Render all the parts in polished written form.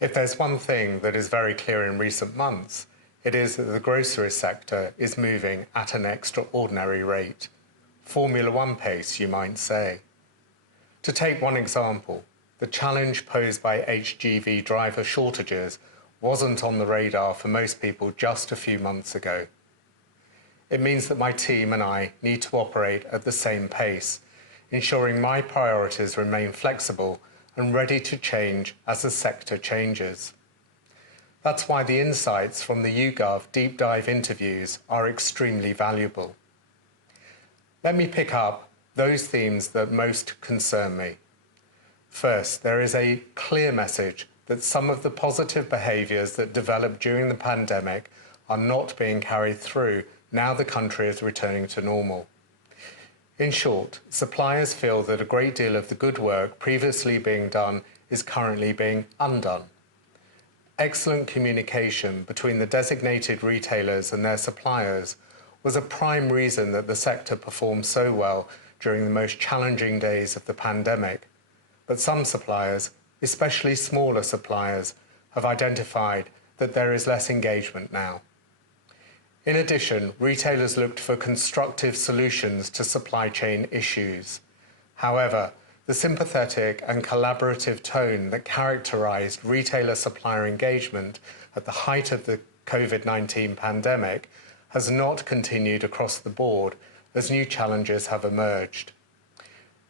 If there's one thing that is very clear in recent months, it is that the groceries sector is moving at an extraordinary rate. Formula One pace, you might say. To take one example, the challenge posed by HGV driver shortages wasn't on the radar for most people just a few months ago. It means that my team and I need to operate at the same pace, ensuring my priorities remain flexible and ready to change as the sector changes. That's why the insights from the YouGov deep dive interviews are extremely valuable. Let me pick up those themes that most concern me. First, there is a clear message that some of the positive behaviours that developed during the pandemic are not being carried through now the country is returning to normal. In short, suppliers feel that a great deal of the good work previously being done is currently being undone. Excellent communication between the designated retailers and their suppliers was a prime reason that the sector performed so well during the most challenging days of the pandemic. But some suppliers, especially smaller suppliers, have identified that there is less engagement now. In addition, retailers looked for constructive solutions to supply chain issues. However, the sympathetic and collaborative tone that characterized retailer-supplier engagement at the height of the COVID-19 pandemic has not continued across the board as new challenges have emerged.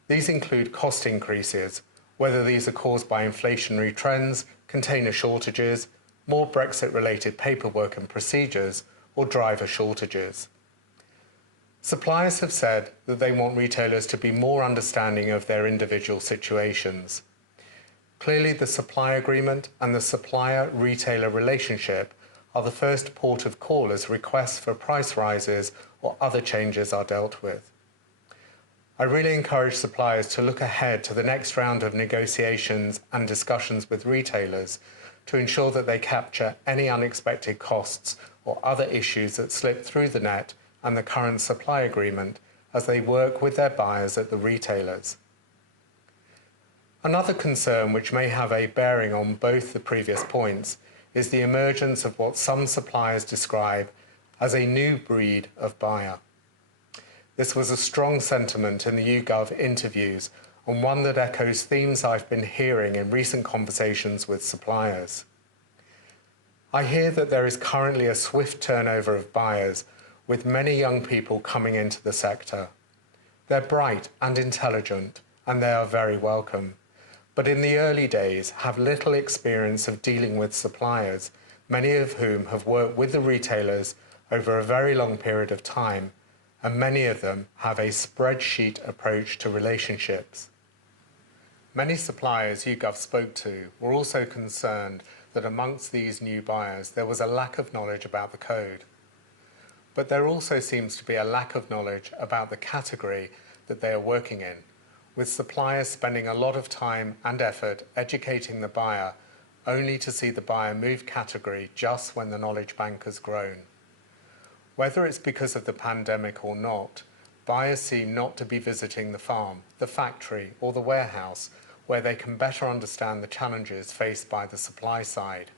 These include cost increases, whether these are caused by inflationary trends, container shortages, more Brexit-related paperwork and procedures, or driver shortages. Suppliers have said that they want retailers to be more understanding of their individual situations. Clearly, the supply agreement and the supplier-retailer relationship are the first port of call as requests for price rises or other changes are dealt with. I really encourage suppliers to look ahead to the next round of negotiations and discussions with retailers to ensure that they capture any unexpected costs or other issues that slip through the net and the current supply agreement as they work with their buyers at the retailers. Another concern which may have a bearing on both the previous points is the emergence of what some suppliers describe as a new breed of buyer. This was a strong sentiment in the YouGov interviews and one that echoes themes I've been hearing in recent conversations with suppliers. I hear that there is currently a swift turnover of buyers, with many young people coming into the sector. They're bright and intelligent, and they are very welcome, but in the early days have little experience of dealing with suppliers, many of whom have worked with the retailers over a very long period of time, and many of them have a spreadsheet approach to relationships. Many suppliers YouGov spoke to were also concerned that amongst these new buyers there was a lack of knowledge about the code. But there also seems to be a lack of knowledge about the category that they are working in, with suppliers spending a lot of time and effort educating the buyer only to see the buyer move category just when the knowledge bank has grown. Whether it's because of the pandemic or not, buyers seem not to be visiting the farm, the factory or the warehouse where they can better understand the challenges faced by the supply side.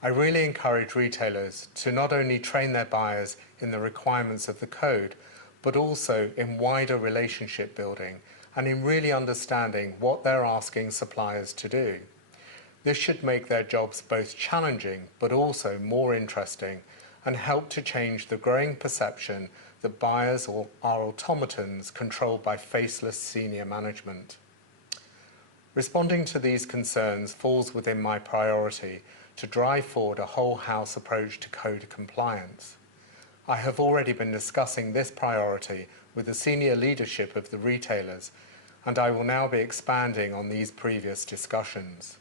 I really encourage retailers to not only train their buyers in the requirements of the code, but also in wider relationship building and in really understanding what they're asking suppliers to do. This should make their jobs both challenging but also more interesting and help to change the growing perception that buyers are automatons controlled by faceless senior management. Responding to these concerns falls within my priority to drive forward a whole house approach to code compliance. I have already been discussing this priority with the senior leadership of the retailers, and I will now be expanding on these previous discussions.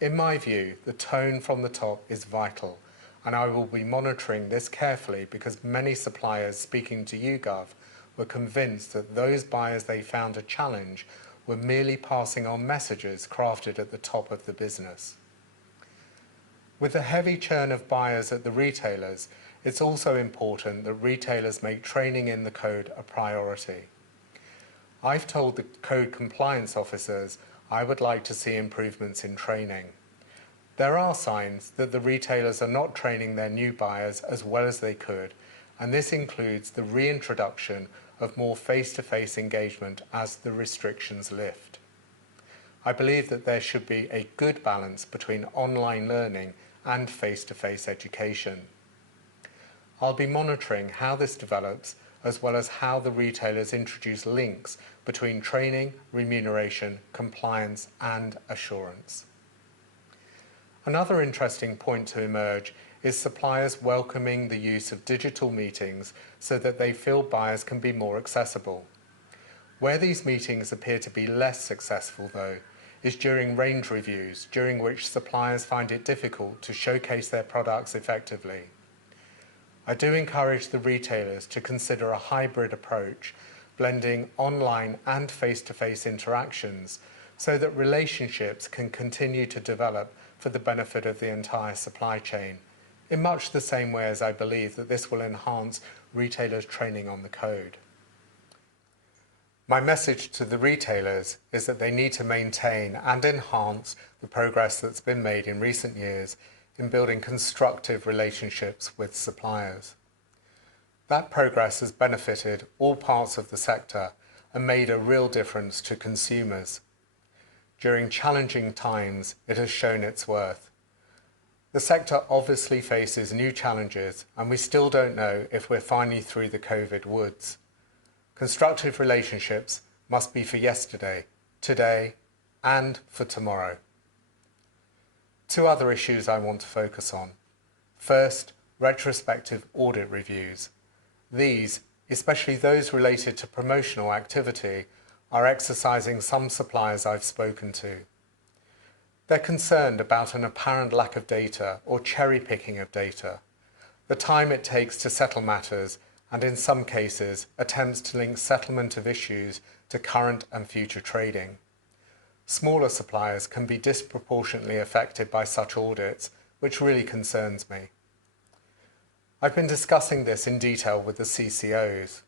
In my view, the tone from the top is vital, and I will be monitoring this carefully because many suppliers speaking to YouGov were convinced that those buyers they found a challenge were merely passing on messages crafted at the top of the business. With the heavy churn of buyers at the retailers, it's also important that retailers make training in the code a priority. I've told the code compliance officers I would like to see improvements in training. There are signs that the retailers are not training their new buyers as well as they could, and this includes the reintroduction of more face-to-face engagement as the restrictions lift. I believe that there should be a good balance between online learning and face-to-face education. I'll be monitoring how this develops, as well as how the retailers introduce links between training, remuneration, compliance, and assurance. Another interesting point to emerge is suppliers welcoming the use of digital meetings so that they feel buyers can be more accessible. Where these meetings appear to be less successful, though, is during range reviews, during which suppliers find it difficult to showcase their products effectively. I do encourage the retailers to consider a hybrid approach, blending online and face-to-face interactions so that relationships can continue to develop for the benefit of the entire supply chain, in much the same way as I believe that this will enhance retailers' training on the code. My message to the retailers is that they need to maintain and enhance the progress that's been made in recent years in building constructive relationships with suppliers. That progress has benefited all parts of the sector and made a real difference to consumers. During challenging times, it has shown its worth. The sector obviously faces new challenges, and we still don't know if we're finally through the COVID woods. Constructive relationships must be for yesterday, today, and for tomorrow. Two other issues I want to focus on. First, retrospective audit reviews. These, especially those related to promotional activity, are exercising some suppliers I've spoken to. They're concerned about an apparent lack of data or cherry-picking of data, the time it takes to settle matters, and in some cases, attempts to link settlement of issues to current and future trading. Smaller suppliers can be disproportionately affected by such audits, which really concerns me. I've been discussing this in detail with the CCOs.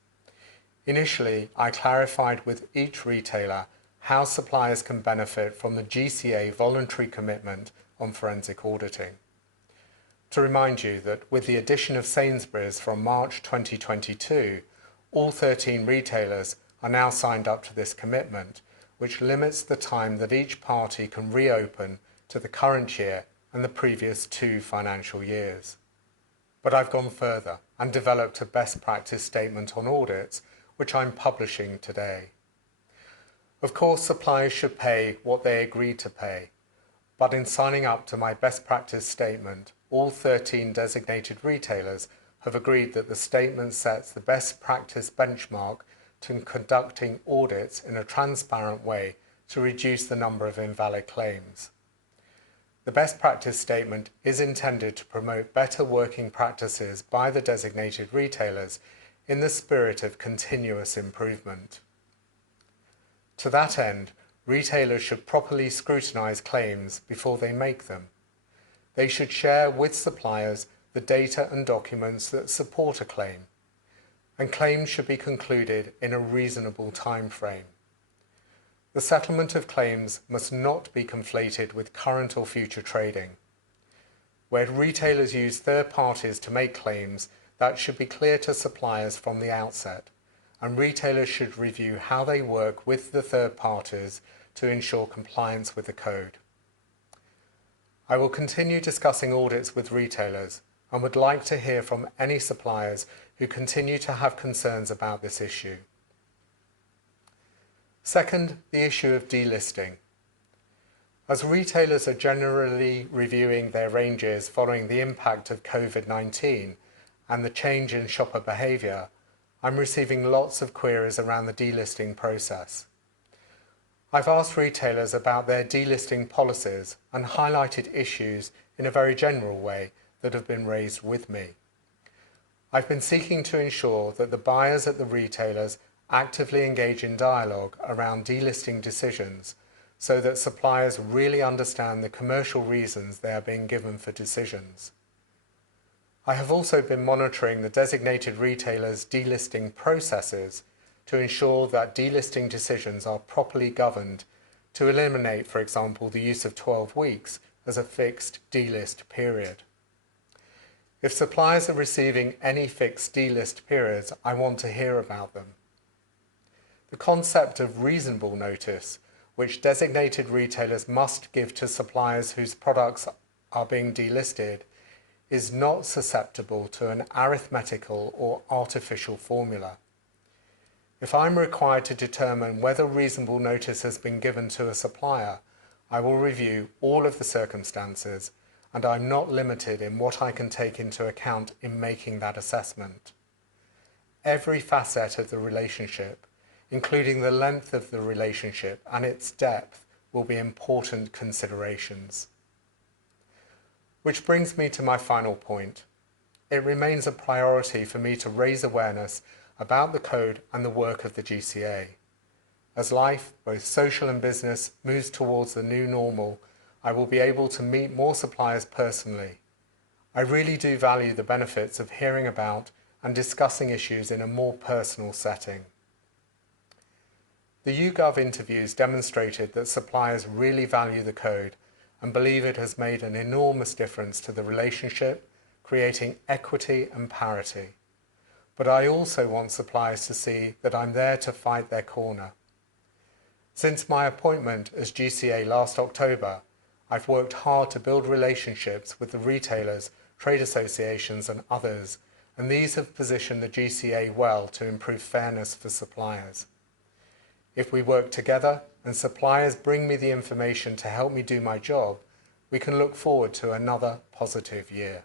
Initially, I clarified with each retailer how suppliers can benefit from the GCA voluntary commitment on forensic auditing. To remind you that with the addition of Sainsbury's from March 2022, all 13 retailers are now signed up to this commitment, which limits the time that each party can reopen to the current year and the previous 2 financial years. But I've gone further and developed a best practice statement on audits, which I'm publishing today. Of course, suppliers should pay what they agreed to pay, but in signing up to my best practice statement, all 13 designated retailers have agreed that the statement sets the best practice benchmark to conducting audits in a transparent way to reduce the number of invalid claims. The best practice statement is intended to promote better working practices by the designated retailers in the spirit of continuous improvement. To that end, retailers should properly scrutinise claims before they make them. They should share with suppliers the data and documents that support a claim, and claims should be concluded in a reasonable time frame. The settlement of claims must not be conflated with current or future trading. Where retailers use third parties to make claims, that should be clear to suppliers from the outset, and retailers should review how they work with the third parties to ensure compliance with the code. I will continue discussing audits with retailers and would like to hear from any suppliers who continue to have concerns about this issue. Second, the issue of delisting. As retailers are generally reviewing their ranges following the impact of COVID-19 and the change in shopper behaviour, I'm receiving lots of queries around the delisting process. I've asked retailers about their delisting policies and highlighted issues in a very general way that have been raised with me. I've been seeking to ensure that the buyers at the retailers actively engage in dialogue around delisting decisions so that suppliers really understand the commercial reasons they are being given for decisions. I have also been monitoring the designated retailers' delisting processes to ensure that delisting decisions are properly governed to eliminate, for example, the use of 12 weeks as a fixed delist period. If suppliers are receiving any fixed delist periods, I want to hear about them. The concept of reasonable notice, which designated retailers must give to suppliers whose products are being delisted, is not susceptible to an arithmetical or artificial formula. If I'm required to determine whether reasonable notice has been given to a supplier, I will review all of the circumstances, and I'm not limited in what I can take into account in making that assessment. Every facet of the relationship, including the length of the relationship and its depth, will be important considerations. Which brings me to my final point. It remains a priority for me to raise awareness about the code and the work of the GCA. As life, both social and business, moves towards the new normal, I will be able to meet more suppliers personally. I really do value the benefits of hearing about and discussing issues in a more personal setting. The YouGov interviews demonstrated that suppliers really value the code and believe it has made an enormous difference to the relationship, creating equity and parity. But I also want suppliers to see that I'm there to fight their corner. Since my appointment as GCA last October, I've worked hard to build relationships with the retailers, trade associations and others, and these have positioned the GCA well to improve fairness for suppliers. If we work together and suppliers bring me the information to help me do my job, we can look forward to another positive year.